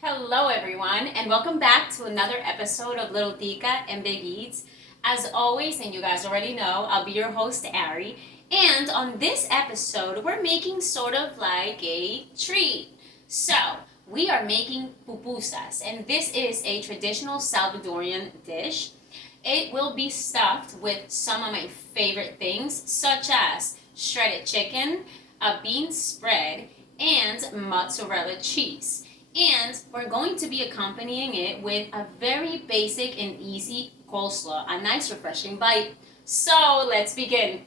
Hello everyone and welcome back to another episode of Little Tica and Big Eats. As always, and you guys already know, I'll be your host Ari. And on this episode, we're making sort of like a treat. So, we are making pupusas, and this is a traditional Salvadorian dish. It will be stuffed with some of my favorite things, such as shredded chicken, a bean spread, and mozzarella cheese. And we're going to be accompanying it with a very basic and easy coleslaw, a nice refreshing bite. So let's begin.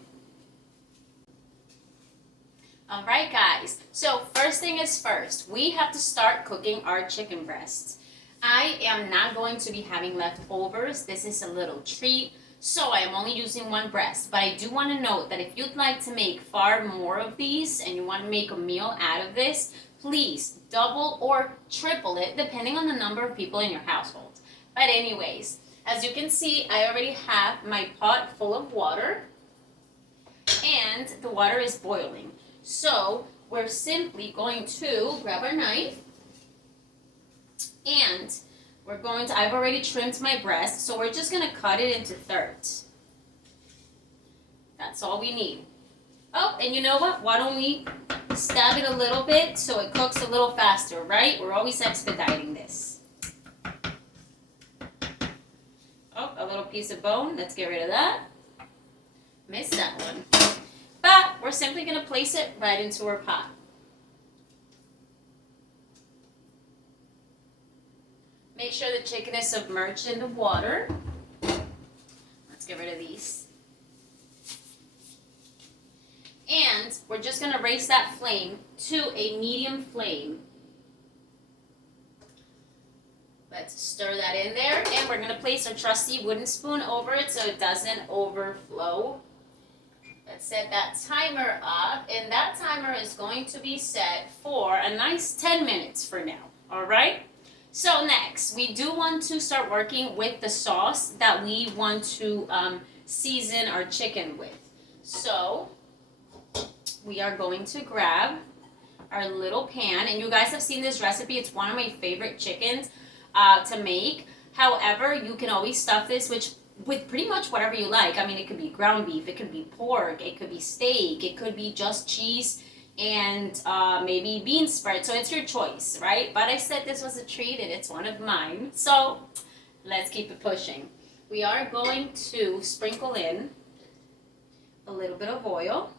Alright guys, so first thing is first, we have to start cooking our chicken breasts. I am not going to be having leftovers. This is a little treat, so I am only using one breast. But I do want to note that if you'd like to make far more of these and you want to make a meal out of this, please double or triple it depending on the number of people in your household. But anyways, as you can see, I already have my pot full of water and the water is boiling. So we're simply going to grab our knife and I've already trimmed my breast, so we're just going to cut it into thirds. That's all we need. Oh, and you know what? Why don't we stab it a little bit so it cooks a little faster, right? We're always expediting this. Oh, a little piece of bone. Let's get rid of that. Missed that one. But we're simply going to place it right into our pot. Make sure the chicken is submerged in the water. Let's get rid of these. And we're just going to raise that flame to a medium flame. Let's stir that in there. And we're going to place our trusty wooden spoon over it so it doesn't overflow. Let's set that timer up. And that timer is going to be set for a nice 10 minutes for now. All right? So next, we do want to start working with the sauce that we want to season our chicken with. So we are going to grab our little pan, and you guys have seen this recipe. It's one of my favorite chickens to make. However, you can always stuff this with pretty much whatever you like. I mean, it could be ground beef, it could be pork, it could be steak, it could be just cheese and maybe bean spread. So it's your choice, right? But I said this was a treat and it's one of mine. So let's keep it pushing. We are going to sprinkle in a little bit of oil.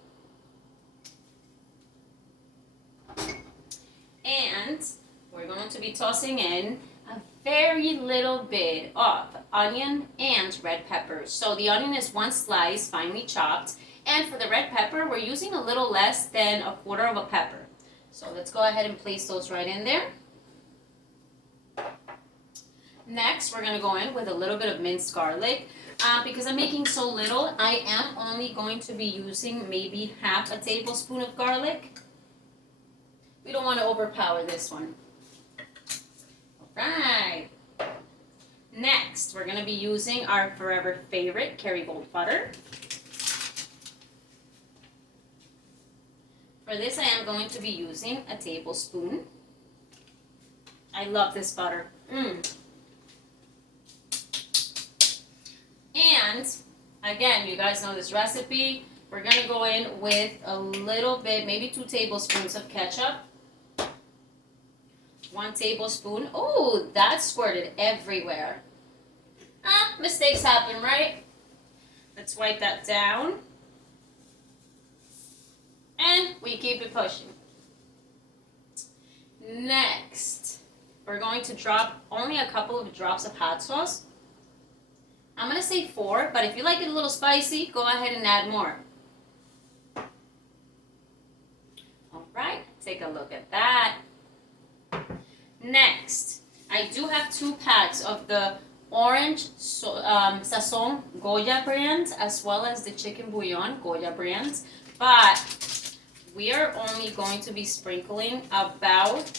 And we're going to be tossing in a very little bit of onion and red peppers. So the onion is one slice, finely chopped. And for the red pepper, we're using a little less than a quarter of a pepper. So let's go ahead and place those right in there. Next, we're going to go in with a little bit of minced garlic. Because I'm making so little, I am only going to be using maybe half a tablespoon of garlic. We don't want to overpower this one. Alright. Next, we're going to be using our forever favorite Kerrygold butter. For this, I am going to be using a tablespoon. I love this butter. And again, you guys know this recipe. We're going to go in with a little bit, maybe 2 tablespoons of ketchup. 1 tablespoon. Oh, that squirted everywhere. Mistakes happen, right? Let's wipe that down. And we keep it pushing. Next, we're going to drop only a couple of drops of hot sauce. I'm going to say 4, but if you like it a little spicy, go ahead and add more. Alright, take a look at that. Next, I do have 2 packs of the orange Sazon Goya brand, as well as the chicken bouillon Goya brand. But we are only going to be sprinkling about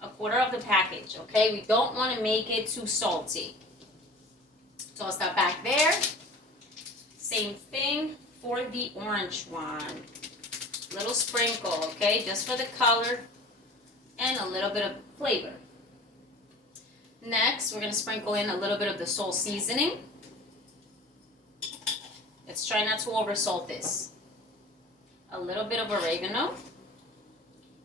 a quarter of the package, okay? We don't want to make it too salty. Toss that back there. Same thing for the orange one. Little sprinkle, okay? Just for the color and a little bit of flavor. Next, we're going to sprinkle in a little bit of the salt seasoning. Let's try not to over salt this. A little bit of oregano.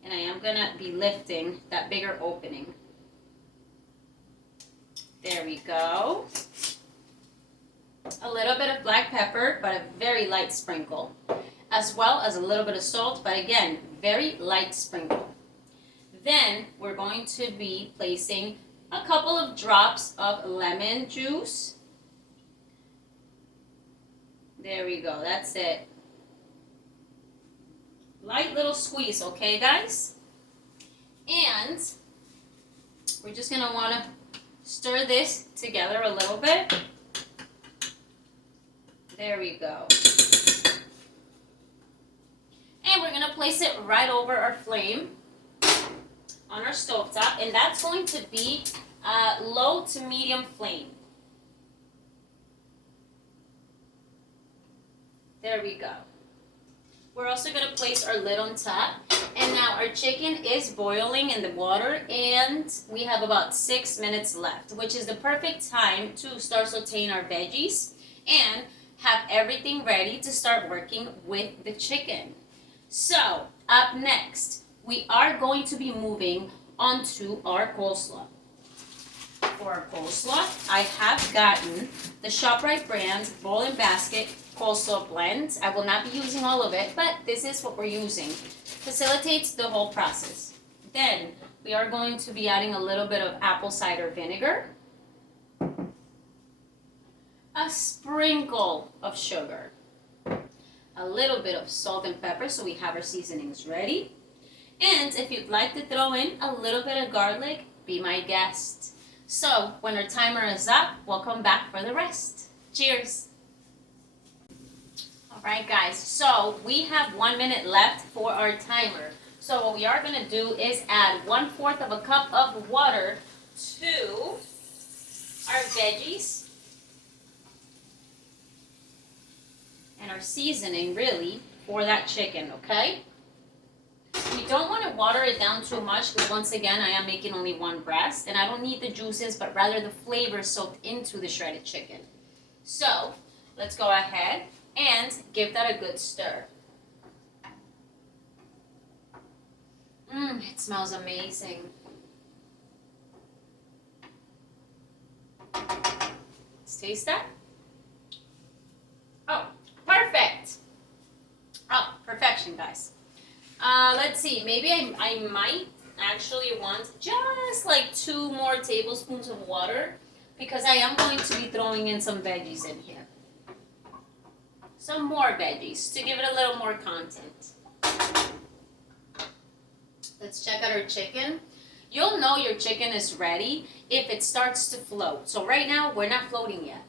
And I am going to be lifting that bigger opening. There we go. A little bit of black pepper, but a very light sprinkle. As well as a little bit of salt, but again, very light sprinkle. Then we're going to be placing a couple of drops of lemon juice. There we go, that's it. Light little squeeze, okay guys? And we're just gonna wanna stir this together a little bit. There we go. And we're gonna place it right over our flame on our stovetop, and that's going to be low to medium flame. There we go. We're also going to place our lid on top, and now our chicken is boiling in the water, and we have about 6 minutes left, which is the perfect time to start sauteing our veggies and have everything ready to start working with the chicken. So, up next, we are going to be moving onto our coleslaw. For our coleslaw, I have gotten the ShopRite brand Bowl and Basket coleslaw blend. I will not be using all of it, but this is what we're using. Facilitates the whole process. Then, we are going to be adding a little bit of apple cider vinegar, a sprinkle of sugar, a little bit of salt and pepper, so we have our seasonings ready. And if you'd like to throw in a little bit of garlic, be my guest. So when our timer is up, we'll come back for the rest. Cheers. All right, guys, so we have 1 minute left for our timer. So what we are going to do is add 1/4 of a cup of water to our veggies and our seasoning, really, for that chicken, okay? We don't want to water it down too much because, once again, I am making only one breast and I don't need the juices, but rather the flavor soaked into the shredded chicken. So let's go ahead and give that a good stir. It smells amazing. Let's taste that. Oh, perfect. Oh, perfection, guys. Let's see, maybe I might actually want just like 2 more tablespoons of water because I am going to be throwing in some veggies in here. Some more veggies to give it a little more content. Let's check out our chicken. You'll know your chicken is ready if it starts to float. So right now, we're not floating yet.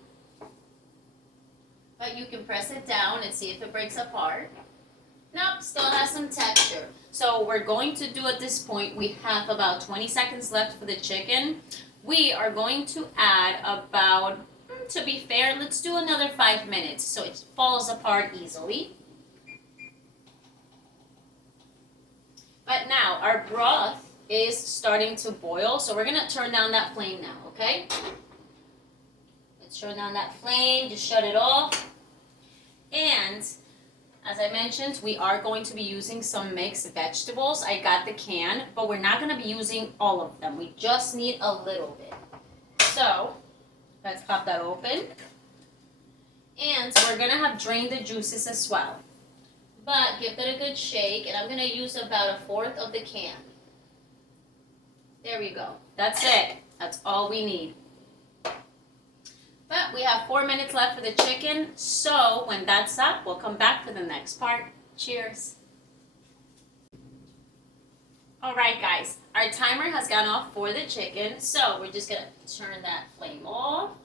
But you can press it down and see if it breaks apart. Nope, still has some texture. So we're going to do at this point, we have about 20 seconds left for the chicken. We are going to add about, to be fair, let's do another 5 minutes so it falls apart easily. But now our broth is starting to boil, so we're gonna turn down that flame now, okay? Let's turn down that flame, just shut it off. And as I mentioned, we are going to be using some mixed vegetables. I got the can, but we're not going to be using all of them. We just need a little bit. So, let's pop that open. And we're going to have drained the juices as well. But give that a good shake, and I'm going to use about 1/4 of the can. There we go. That's it. That's all we need. But we have 4 minutes left for the chicken, so when that's up, we'll come back for the next part. Cheers. All right, guys, our timer has gone off for the chicken, so we're just gonna turn that flame off.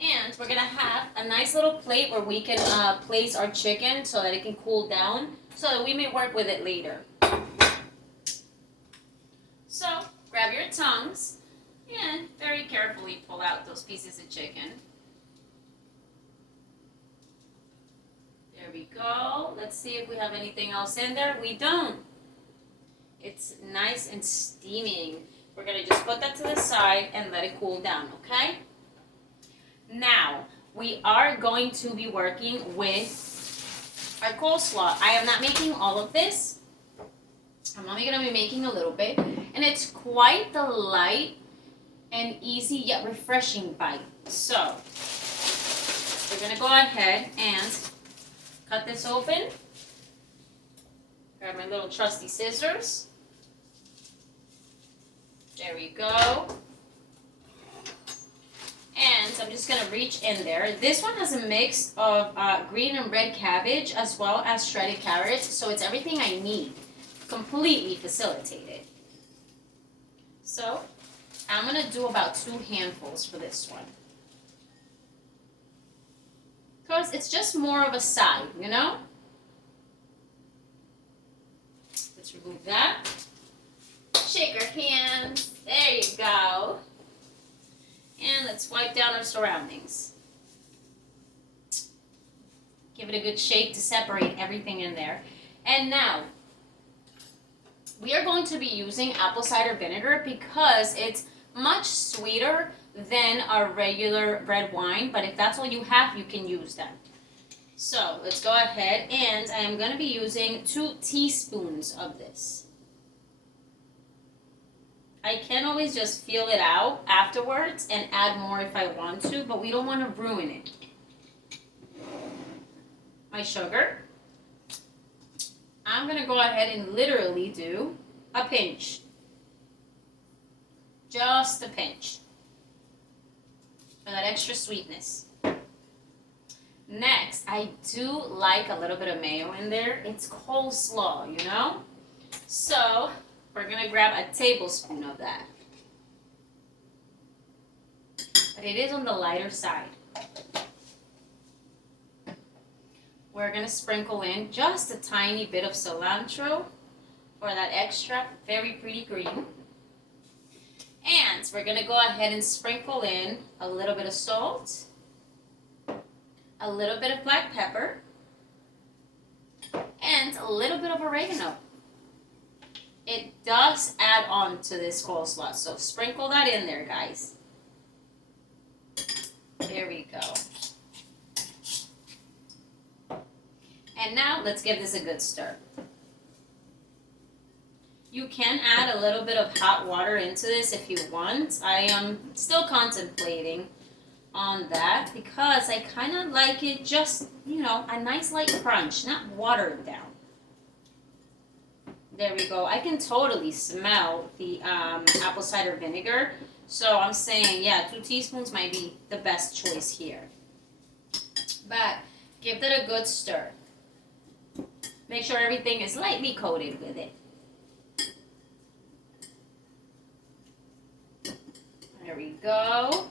And we're gonna have a nice little plate where we can place our chicken so that it can cool down, so that we may work with it later. So, grab your tongs and very carefully pull out those pieces of chicken. There we go. Let's see if we have anything else in there. We don't. It's nice and steaming. We're gonna just put that to the side and let it cool down, okay? Now, we are going to be working with our coleslaw. I am not making all of this. I'm only gonna be making a little bit. And it's quite the light and easy yet refreshing bite. So, we're gonna go ahead and cut this open. Grab my little trusty scissors. There we go. And I'm just gonna reach in there. This one has a mix of green and red cabbage as well as shredded carrots, so it's everything I need. Completely facilitated. So I'm gonna do about 2 handfuls for this one. Because it's just more of a side, you know? Let's remove that. Shake our hands. There you go. And let's wipe down our surroundings. Give it a good shake to separate everything in there. And now, we are going to be using apple cider vinegar because it's much sweeter than our regular red wine. But if that's all you have, you can use that. So let's go ahead, and I am going to be using 2 teaspoons of this. I can always just feel it out afterwards and add more if I want to, but we don't want to ruin it. My sugar. I'm going to go ahead and literally do a pinch. Just a pinch. For that extra sweetness. Next, I do like a little bit of mayo in there. It's coleslaw, you know? So we're going to grab a tablespoon of that. But it is on the lighter side. We're going to sprinkle in just a tiny bit of cilantro for that extra very pretty green. And we're going to go ahead and sprinkle in a little bit of salt, a little bit of black pepper, and a little bit of oregano. It does add on to this coleslaw, so sprinkle that in there, guys. There we go. And now let's give this a good stir. You can add a little bit of hot water into this if you want. I am still contemplating on that because I kind of like it just, you know, a nice light crunch, not watered down. There we go. I can totally smell the apple cider vinegar. So I'm saying, yeah, 2 teaspoons might be the best choice here. But give that a good stir. Make sure everything is lightly coated with it. There we go.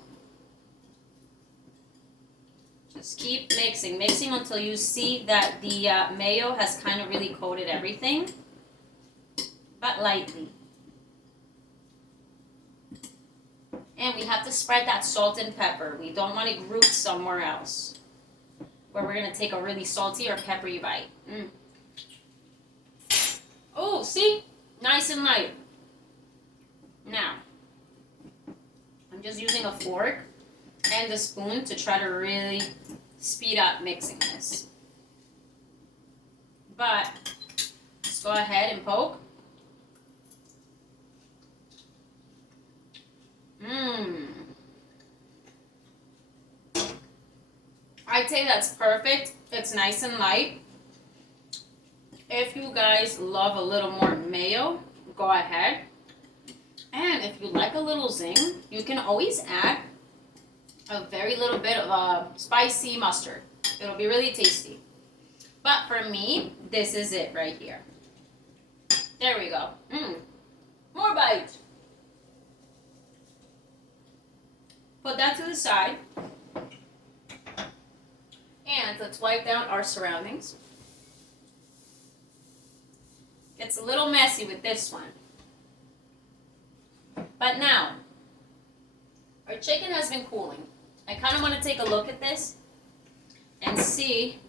Just keep mixing until you see that the mayo has kind of really coated everything. But lightly. And we have to spread that salt and pepper. We don't want it grouped somewhere else, where we're going to take a really salty or peppery bite. Oh, see? Nice and light. Now, I'm just using a fork and a spoon to try to really speed up mixing this. But let's go ahead and poke. I'd say that's perfect. It's nice and light. If you guys love a little more mayo, go ahead. And if you like a little zing, you can always add a very little bit of spicy mustard. It'll be really tasty. But for me, this is it right here. There we go. More bite. Put that to the side. And let's wipe down our surroundings. It's a little messy with this one. But now, our chicken has been cooling. I kind of want to take a look at this and see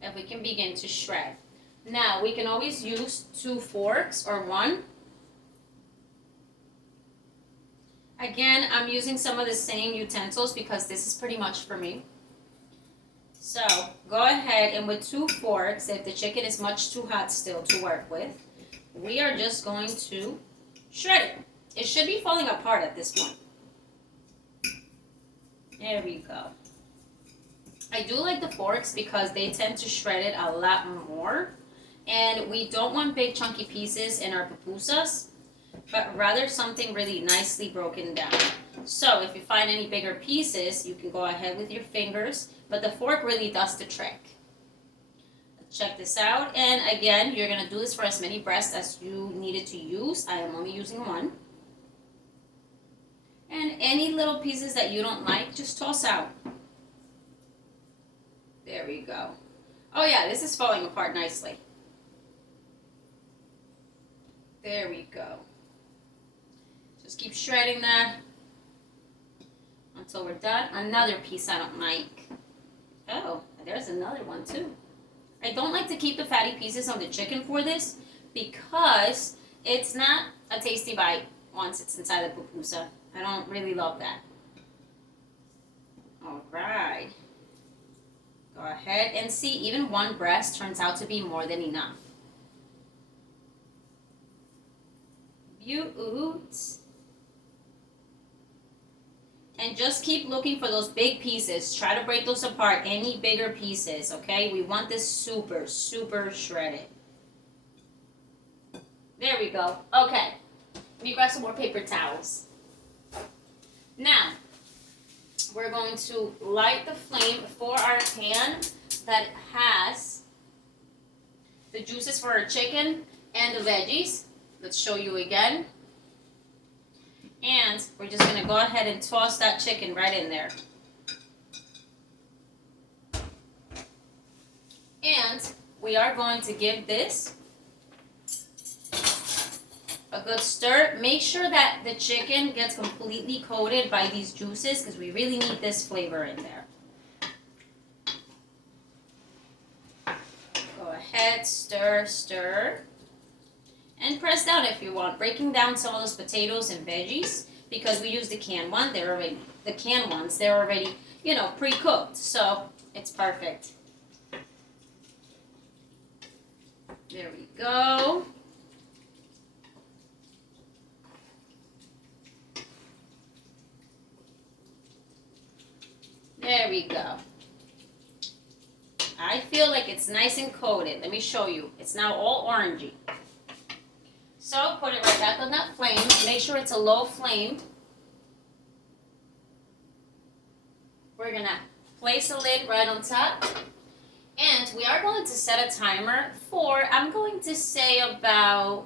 if we can begin to shred. Now, we can always use 2 forks or 1. Again, I'm using some of the same utensils because this is pretty much for me. So go ahead and with 2 forks, if the chicken is much too hot still to work with, we are just going to shred it. It should be falling apart at this point. There we go. I do like the forks because they tend to shred it a lot more. And we don't want big chunky pieces in our pupusas, but rather something really nicely broken down. So if you find any bigger pieces, you can go ahead with your fingers, but the fork really does the trick. Check this out, and again, you're gonna do this for as many breasts as you needed to use. I am only using 1. And any little pieces that you don't like, just toss out. There we go. Oh yeah, this is falling apart nicely. There we go. Just keep shredding that until we're done. Another piece I don't like. Oh, there's another one too. I don't like to keep the fatty pieces on the chicken for this because it's not a tasty bite once it's inside the pupusa. I don't really love that. All right. Go ahead and see, even 1 breast turns out to be more than enough. Beaut. And just keep looking for those big pieces. Try to break those apart, any bigger pieces, okay? We want this super, super shredded. There we go. Okay. Let me grab some more paper towels. Now, we're going to light the flame for our pan that has the juices for our chicken and the veggies. Let's show you again. And we're just going to go ahead and toss that chicken right in there. And we are going to give this a good stir. Make sure that the chicken gets completely coated by these juices because we really need this flavor in there. Go ahead, stir, stir. And press down if you want, breaking down some of those potatoes and veggies because we use the canned one. They're already pre-cooked, so it's perfect. There we go. There we go. I feel like it's nice and coated. Let me show you. It's now all orangey. So put it right back on that flame. Make sure it's a low flame. We're going to place a lid right on top. And we are going to set a timer for, I'm going to say about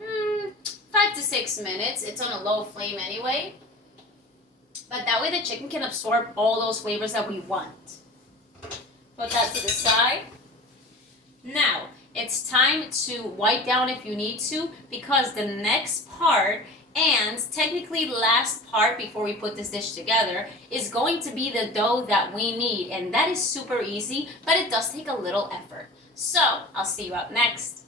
5 to 6 minutes. It's on a low flame anyway. But that way the chicken can absorb all those flavors that we want. Put that to the side. Now, it's time to wipe down if you need to because the next part and technically last part before we put this dish together is going to be the dough that we need. And that is super easy, but it does take a little effort. So, I'll see you up next.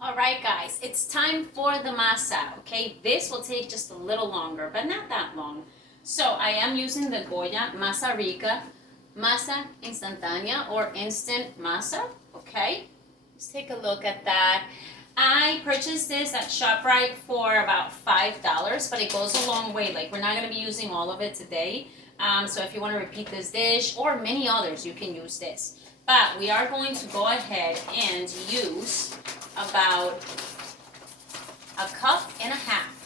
Alright guys, it's time for the masa, okay? This will take just a little longer, but not that long. So, I am using the Goya Masa Rica Masa Instantánea or Instant Masa, okay? Let's take a look at that. I purchased this at ShopRite for about $5, but it goes a long way. Like, we're not going to be using all of it today. So if you want to repeat this dish or many others, you can use this. But we are going to go ahead and use about 1.5 cups,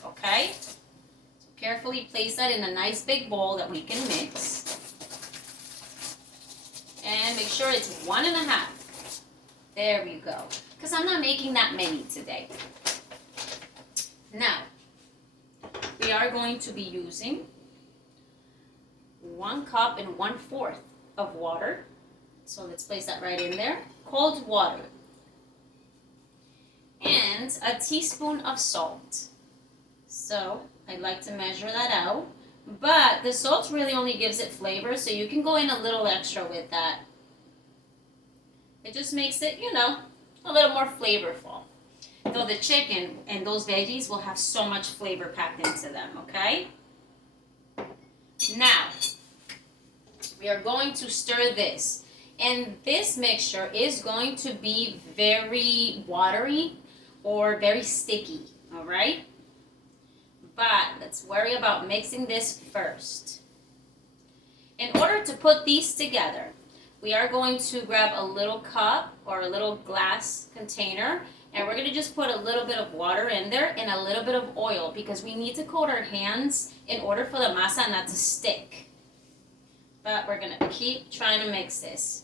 okay? So carefully place that in a nice big bowl that we can mix. And make sure it's 1.5. There we go. Because I'm not making that many today. Now, we are going to be using 1 cup and 1/4 of water. So let's place that right in there. Cold water. And a teaspoon of salt. So I'd like to measure that out. But the salt really only gives it flavor, so you can go in a little extra with that. It just makes it, a little more flavorful. though the chicken and those veggies will have so much flavor packed into them, okay? Now, we are going to stir this. And this mixture is going to be very watery or very sticky, all right? But let's worry about mixing this first. In order to put these together, we are going to grab a little cup or a little glass container, and we're going to just put a little bit of water in there and a little bit of oil because we need to coat our hands in order for the masa not to stick. But we're going to keep trying to mix this.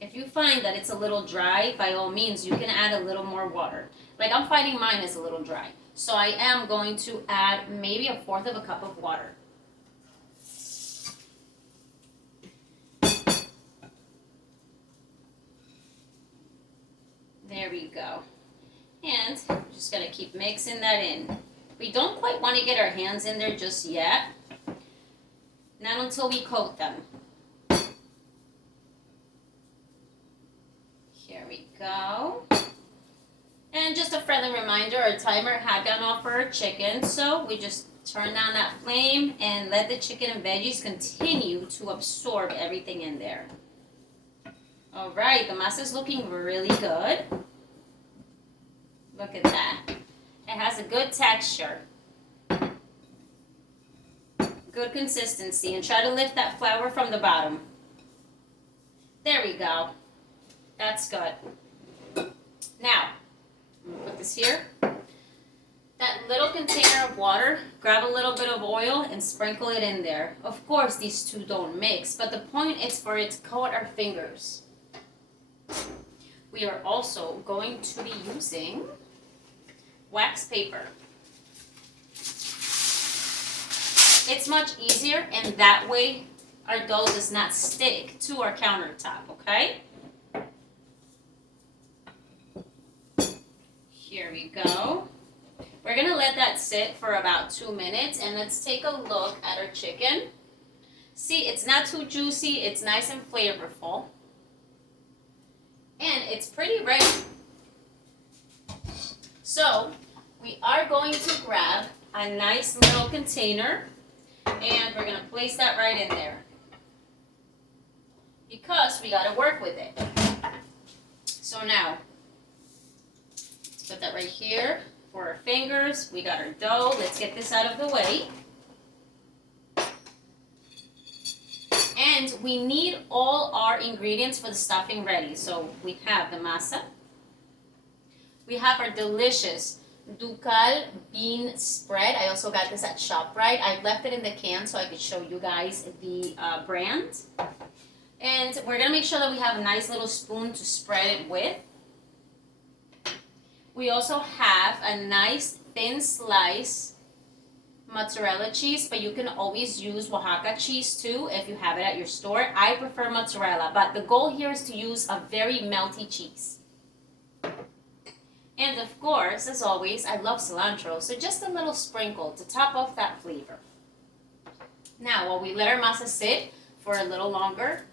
If you find that it's a little dry, by all means, you can add a little more water. Like I'm finding mine is a little dry. So I am going to add maybe 1/4 of a cup of water. There we go. And I'm just going to keep mixing that in. We don't quite want to get our hands in there just yet. Not until we coat them. Here we go. And just a friendly reminder, our timer had gone off for our chicken, so we just turn down that flame and let the chicken and veggies continue to absorb everything in there. All right, the masa is looking really good. Look at that. It has a good texture. Good consistency. And try to lift that flour from the bottom. There we go. That's good. Now, I'm gonna put this here. That little container of water, grab a little bit of oil and sprinkle it in there. Of course, these two don't mix, but the point is for it to coat our fingers. We are also going to be using wax paper. It's much easier, and that way our dough does not stick to our countertop, okay? Here we go. We're gonna let that sit for about 2 minutes, and let's take a look at our chicken. See, it's not too juicy, it's nice and flavorful. And it's pretty ready. So, we are going to grab a nice little container, and we're gonna place that right in there. Because we gotta work with it. So now, put that right here for our fingers. We got our dough. Let's get this out of the way. And we need all our ingredients for the stuffing ready. So we have the masa. We have our delicious ducal bean spread. I also got this at ShopRite. I left it in the can so I could show you guys the brand. And we're going to make sure that we have a nice little spoon to spread it with. We also have a nice thin slice mozzarella cheese, but you can always use Oaxaca cheese too if you have it at your store. I prefer mozzarella, but the goal here is to use a very melty cheese. And of course, as always, I love cilantro, so just a little sprinkle to top off that flavor. Now, while we let our masa sit for a little longer,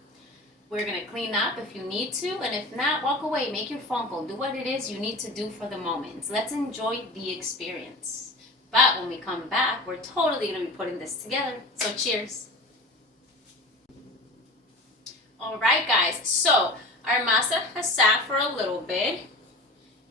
we're going to clean up if you need to, and if not, walk away, make your phone call, do what it is you need to do for the moment. Let's enjoy the experience. But when we come back, we're totally going to be putting this together, so cheers. Alright guys, so our masa has sat for a little bit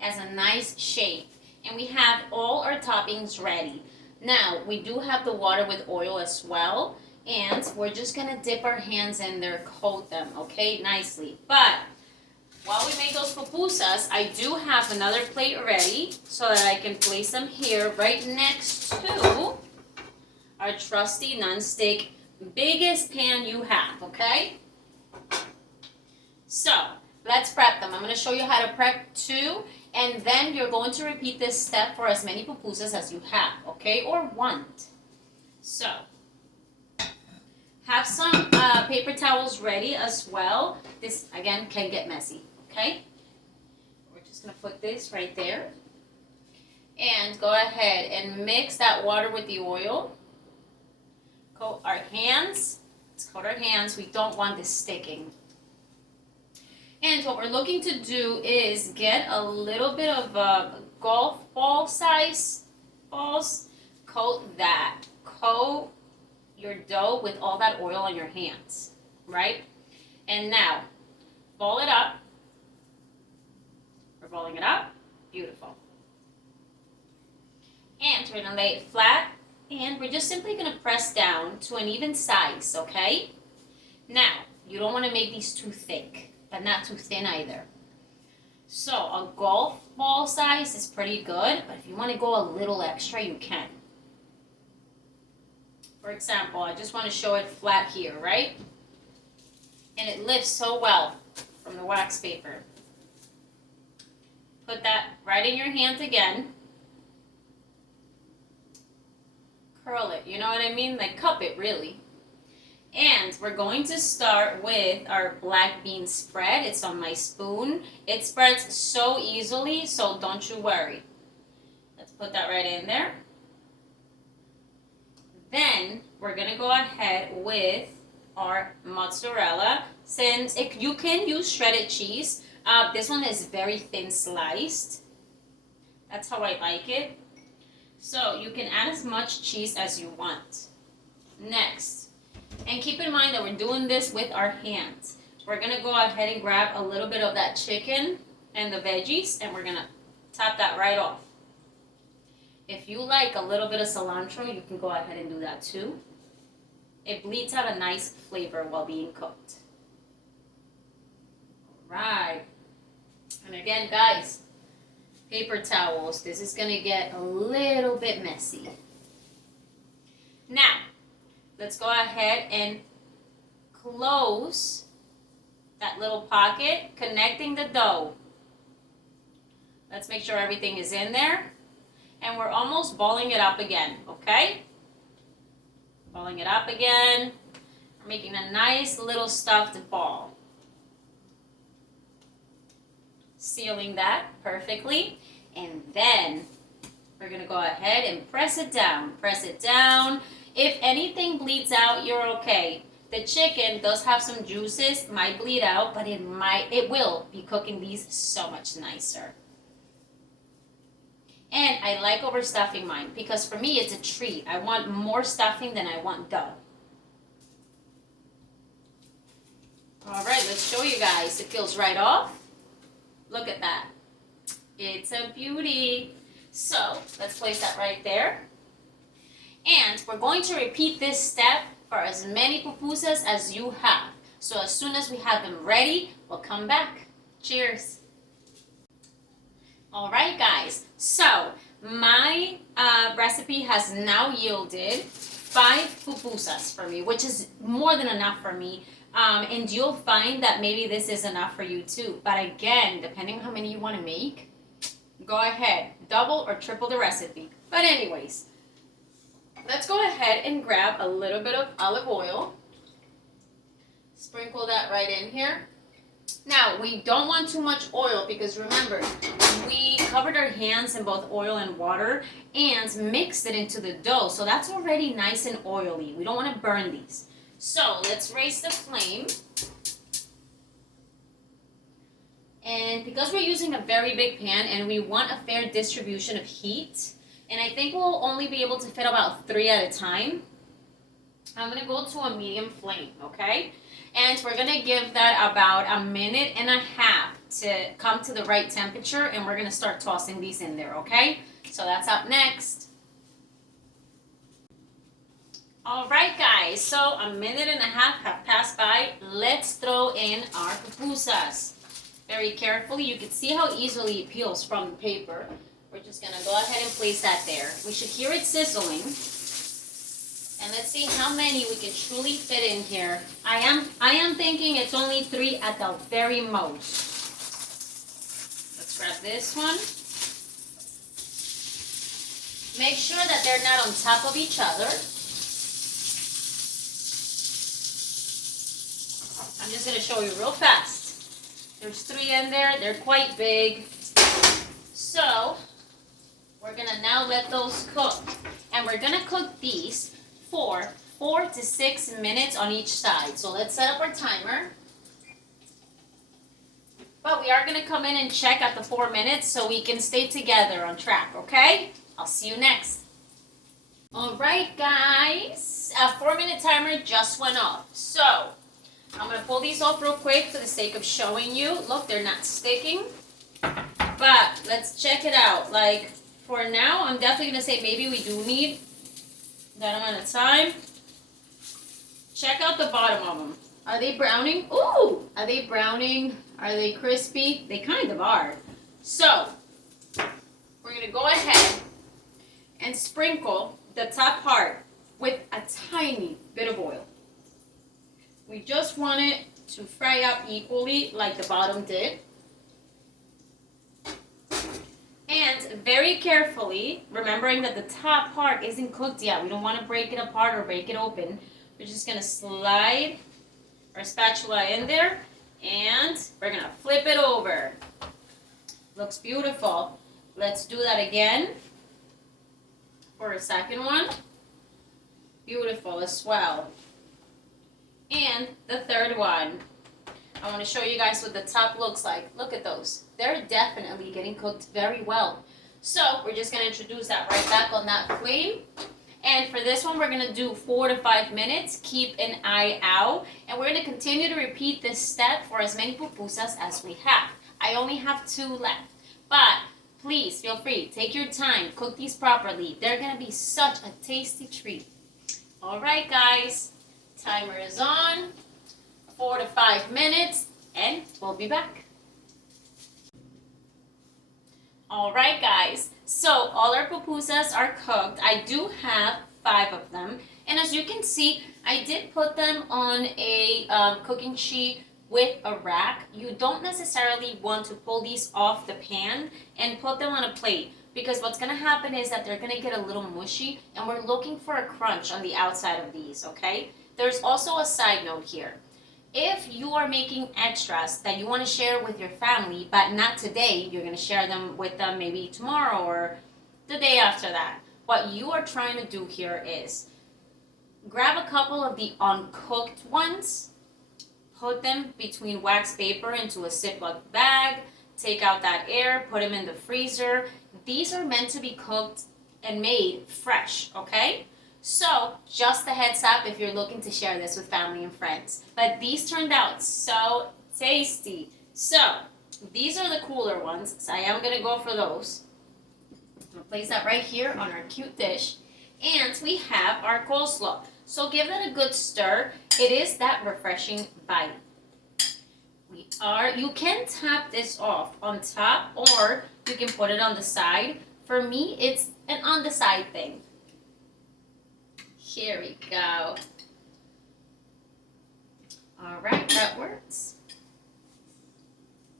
as a nice shape, and we have all our toppings ready. Now, we do have the water with oil as well, and we're just gonna dip our hands in there, coat them, okay, nicely. But while we make those pupusas, I do have another plate ready so that I can place them here right next to our trusty non-stick biggest pan you have, okay? So, let's prep them. I'm gonna show you how to prep two, and then you're going to repeat this step for as many pupusas as you have, okay, or want. So, have some paper towels ready as well. This, again, can get messy, okay? We're just going to put this right there. And go ahead and mix that water with the oil. Coat our hands. Let's coat our hands. We don't want this sticking. And what we're looking to do is get a little bit of golf ball size balls, coat your dough with all that oil on your hands, right? And now, ball it up. We're balling it up. Beautiful. And we're gonna lay it flat, and we're just simply gonna press down to an even size, okay? Now, you don't wanna make these too thick, but not too thin either. So a golf ball size is pretty good, but if you wanna go a little extra, you can. For example, I just wanna show it flat here, right? And it lifts so well from the wax paper. Put that right in your hand again. Curl it, you know what I mean? Like cup it, really. And we're going to start with our black bean spread. It's on my spoon. It spreads so easily, so don't you worry. Let's put that right in there. Then we're gonna go ahead with our mozzarella. Since you can use shredded cheese, this one is very thin sliced. That's how I like it. So you can add as much cheese as you want. Next, and keep in mind that we're doing this with our hands. We're gonna go ahead and grab a little bit of that chicken and the veggies, and we're gonna top that right off. If you like a little bit of cilantro, you can go ahead and do that too. It bleeds out a nice flavor while being cooked. All right. And again, guys, paper towels. This is gonna get a little bit messy. Now, let's go ahead and close that little pocket, connecting the dough. Let's make sure everything is in there. And we're almost balling it up again, okay? Balling it up again. We're making a nice little stuffed ball. Sealing that perfectly. And then we're gonna go ahead and press it down. Press it down. If anything bleeds out, you're okay. The chicken does have some juices, might bleed out, but it will be cooking these so much nicer. And I like overstuffing mine because for me it's a treat. I want more stuffing than I want dough. All right, let's show you guys. It peels right off. Look at that. It's a beauty. So let's place that right there. And we're going to repeat this step for as many pupusas as you have. So as soon as we have them ready, we'll come back. Cheers. All right, guys. So my recipe has now yielded 5 pupusas for me, which is more than enough for me. And you'll find that maybe this is enough for you too. But again, depending on how many you want to make, go ahead, double or triple the recipe. But anyways, let's go ahead and grab a little bit of olive oil. Sprinkle that right in here. Now, we don't want too much oil because remember, we covered our hands in both oil and water and mixed it into the dough. So that's already nice and oily. We don't want to burn these. So let's raise the flame. And because we're using a very big pan and we want a fair distribution of heat, and I think we'll only be able to fit about 3 at a time, I'm going to go to a medium flame, okay? And we're going to give that about 1.5 minutes to come to the right temperature, and we're going to start tossing these in there, okay? So that's up next. All right, guys, so 1.5 minutes have passed by. Let's throw in our pupusas. Very carefully. You can see how easily it peels from the paper. We're just going to go ahead and place that there. We should hear it sizzling. And let's see how many we can truly fit in here. I am thinking it's only 3 at the very most. Let's grab this one. Make sure that they're not on top of each other. I'm just going to show you real fast. There's 3 in there. They're quite big. So we're going to now let those cook. And we're going to cook these for 4 to 6 minutes on each side. So let's set up our timer. But we are going to come in and check at the 4 minutes so we can stay together on track, okay? I'll see you next. Alright guys, a 4-minute timer just went off. So, I'm going to pull these off real quick for the sake of showing you. Look, they're not sticking. But, let's check it out. Like, for now, I'm definitely going to say maybe we do need that amount of time. Check out the bottom of them. Are they browning? Ooh! Are they browning? Are they crispy? They kind of are. So, we're going to go ahead and sprinkle the top part with a tiny bit of oil. We just want it to fry up equally like the bottom did. And very carefully, remembering that the top part isn't cooked yet. We don't want to break it apart or break it open. We're just going to slide our spatula in there and we're going to flip it over. Looks beautiful. Let's do that again for a second one. Beautiful as well. And the third one. I want to show you guys what the top looks like. Look at those. They're definitely getting cooked very well. So we're just going to introduce that right back on that flame. And for this one, we're going to do 4 to 5 minutes. Keep an eye out. And we're going to continue to repeat this step for as many pupusas as we have. I only have 2 left. But please feel free. Take your time. Cook these properly. They're going to be such a tasty treat. All right, guys. Timer is on. 4 to 5 minutes. And we'll be back. All right, guys. So all our pupusas are cooked. I do have 5 of them. And as you can see, I did put them on a cooking sheet with a rack. You don't necessarily want to pull these off the pan and put them on a plate, because what's going to happen is that they're going to get a little mushy, and we're looking for a crunch on the outside of these, okay? There's also a side note here. If you are making extras that you want to share with your family, but not today, you're going to share them with them maybe tomorrow or the day after that. What you are trying to do here is grab a couple of the uncooked ones, put them between wax paper into a Ziploc bag, take out that air, put them in the freezer. These are meant to be cooked and made fresh, okay? So, just a heads up if you're looking to share this with family and friends. But these turned out so tasty. So, these are the cooler ones, so I am going to go for those. I'm going to place that right here on our cute dish. And we have our coleslaw. So, give that a good stir. It is that refreshing bite. You can tap this off on top, or you can put it on the side. For me, it's an on the side thing. Here we go. All right, that works.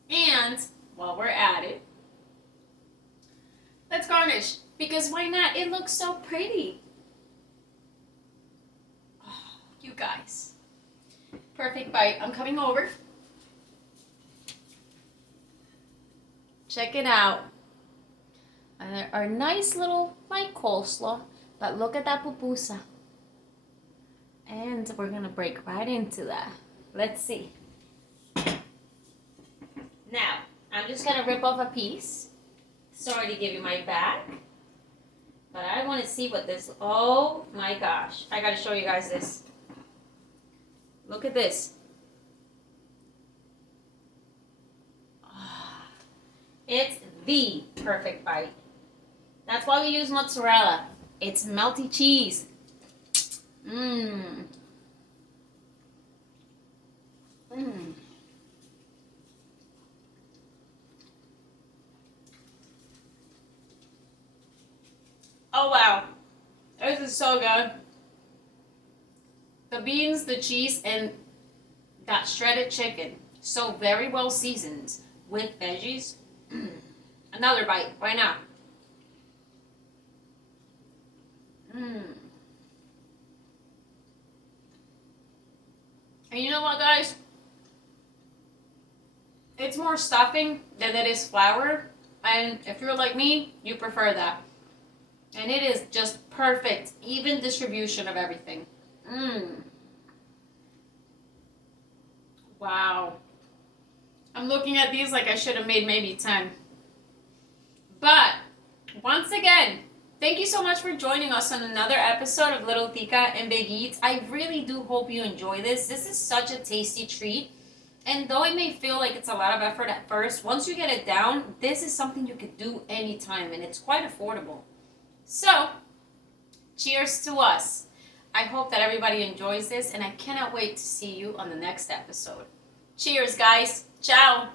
And while we're at it, let's garnish, because why not? It looks so pretty. Oh, you guys. Perfect bite. I'm coming over. Check it out. Our nice little light coleslaw, but look at that pupusa. And we're gonna break right into that. Let's see. Now, I'm just gonna rip off a piece. Sorry to give you my back, but I want to see what this, oh my gosh. I gotta show you guys this. Look at this. It's the perfect bite. That's why we use mozzarella. It's melty cheese. Mmm. Mmm. Oh wow. This is so good. The beans, the cheese, and that shredded chicken. So very well seasoned with veggies. Another bite right now. Mmm. And you know what, guys? It's more stuffing than it is flour. And if you're like me, you prefer that. And it is just perfect, even distribution of everything. Mmm. Wow. I'm looking at these like I should have made maybe 10. But, once again, thank you so much for joining us on another episode of Little Tika and Big Eats. I really do hope you enjoy this. This is such a tasty treat. And though it may feel like it's a lot of effort at first, once you get it down, this is something you could do anytime, and it's quite affordable. So, cheers to us. I hope that everybody enjoys this, and I cannot wait to see you on the next episode. Cheers, guys. Ciao.